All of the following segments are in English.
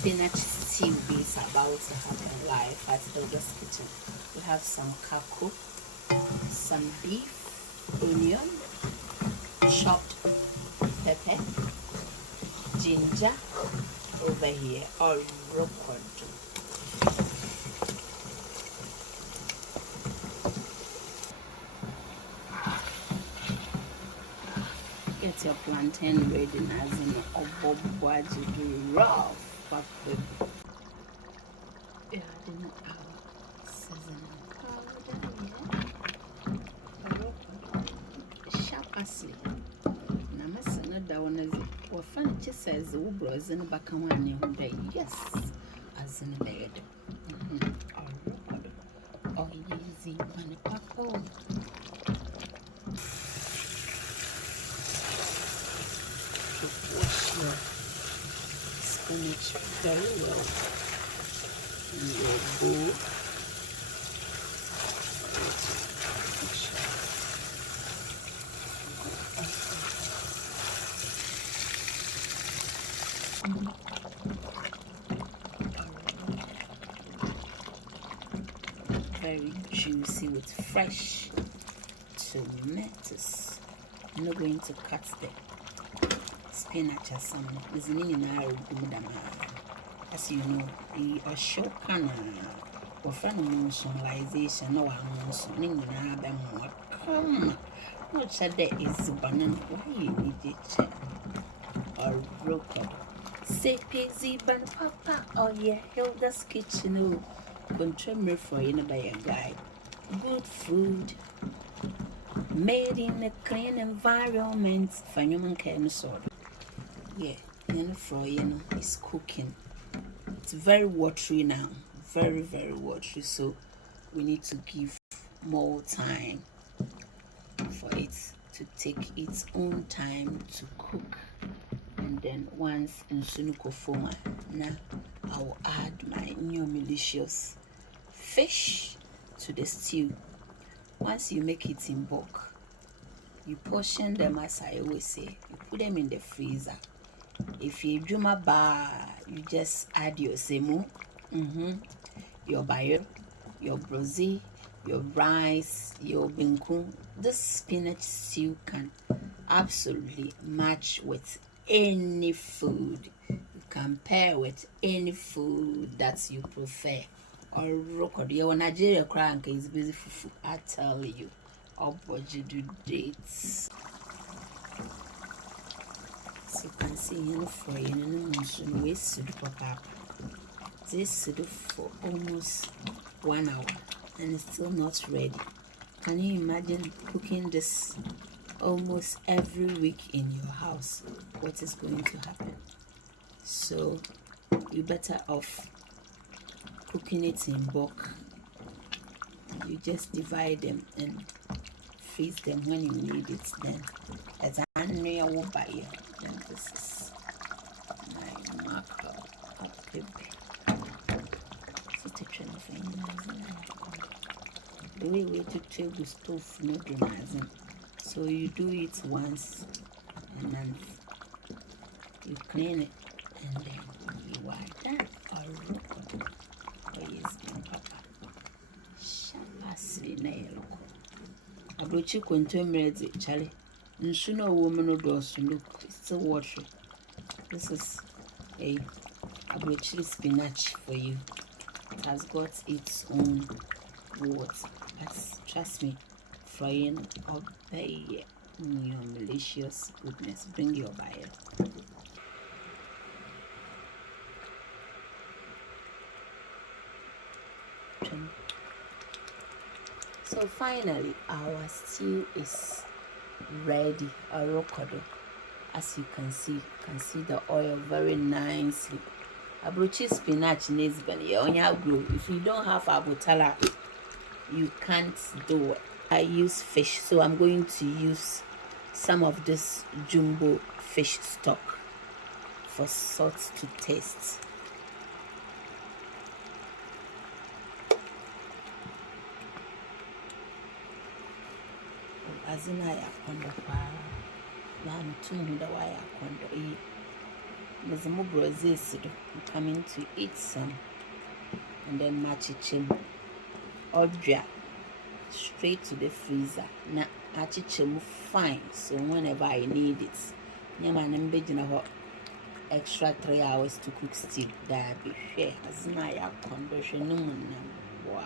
spinach stew is about to happen live at Hilda's Kitchen. We have some kako, some beef, onion, chopped pepper, ginger over here, or roquefort. Get your plantain ready as in a bob rough. Adding our seasoning powder here. Sharp asleep. Namasa no da one as or furniture says the Ubros in the back one day. Yes, as in bed. Or easy and papa. Wash your spinach very well in your bowl. Very juicy with fresh tomatoes. I'm not going to cut the spinach as some is in as you know, a short can or finalization no one swimming in more come. What's a day is banana? Why you need it? Or rocket. Say pixie ban papa or yeah, Hilda's Kitchen. Contemporary for you by a guy. Good food made in a clean environment for human can sort. Yeah, and for you know, it's cooking. It's very watery now, very watery, so we need to give more time for it to take its own time to cook. And then once in sunuko forma, now I will add my new malicious fish to the stew. Once you make it in bulk, you portion them as I always say. You put them in the freezer. If you do my bar, you just add your semo, your bayo, your brozi, your rice, your binku. This spinach stew can absolutely match with any food. You can pair with any food that you prefer. Or record your Nigeria crank is busy for I tell you. Or budget dates. So you can see here for you and waste to papa. This to do for almost 1 hour and it's still not ready. Can you imagine cooking this almost every week in your house? What is going to happen? So you better off cooking it in bulk. You just divide them and freeze them when you need it. Then as I know you will buy it. Then this is my marker. Okay. So to try to finalizing the way we to table stove no donazing. So you do it once and then you clean it and then you wipe that or yes, papa. Shabasri nail. Abrochi contemporary Charlie. Nsuno woman no does look still watery. This is a abrochi spinach for you. It has got its own water. But trust me, frying up your malicious goodness. Bring your buyer. So finally, our stew is ready. Our rocado, as you can see the oil very nicely. Abrochi spinach needs bunny on your grow. If you don't have abutala, you can't do it. I use fish, so I'm going to use some of this jumbo fish stock for salt to taste. Azina ya kondo para na mtu muda wa ya kondo hii Mizimo brozes, I'm coming to eat some. And then machichim. Odria. Straight to the freezer. Na machichim fine. So whenever I need it. Nyama nembejina hot. Extra 3 hours to cook stew. That be fair. As my conversion no one. Wow.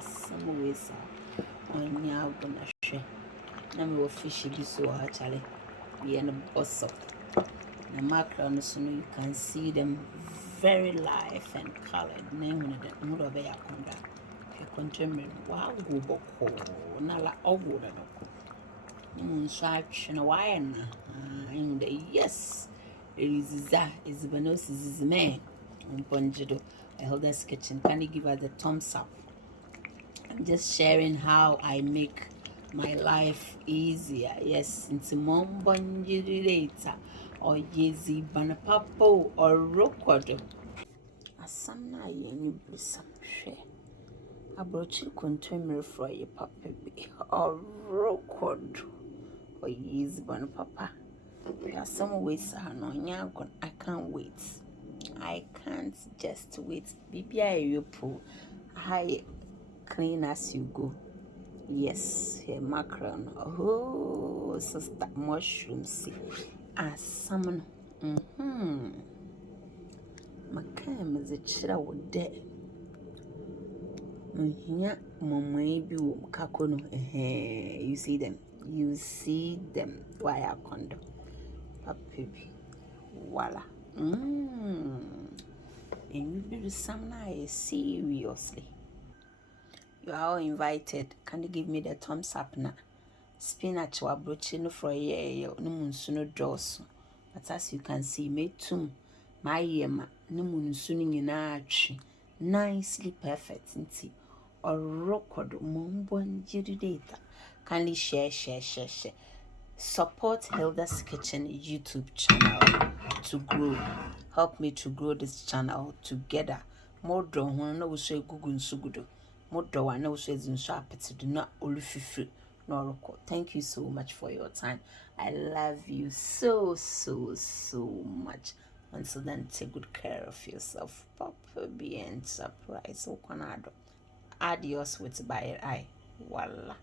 Some ways on ya gonna share. Number of fishy be so actually. Be in a boss up. The mackerel, so you can see them very live and colored. Name of the mood of a conda. If you continue, wow, go boko, nala ogo da no. Such no wine. In the yes, it is that is Benosis is man. Ponjido, I hold this kitchen. Can you give us the thumbs up? I'm just sharing how I make my life easier. Yes, into Mombonjiri later. Or Yezi Banapapo or Rokodo. Asamna yenyu brisam share. Abrochi contemporary for your papa or Rokodo or Yezi Banapapa. There are some ways I can't wait. I can't just wait. BBI you pull. Hi, clean as you go. Yes, here mackerel. Oh, sister mushrooms. Salmon. Macam is a chira would de. Here, Mamma be kakono. You see them. You see them. Why I condo. Papi. Voila. And you do some nice seriously. You are all invited. Can you give me the thumbs up now? Spinach wa brochino for a year, no munsuno dosu. But as you can see, me too. My yema, no munsuning in archie. Nicely perfect, inti. Or record mumbon data. Kindly share. Support Hilda's Kitchen YouTube channel to grow. Help me to grow this channel together. More draw one no say Google Sugudo. More draw one no says in sharp do not olufifu nor record. Thank you so much for your time. I love you so much. Until then, take good care of yourself. Papa be and surprise. Adios with by eye. Voila.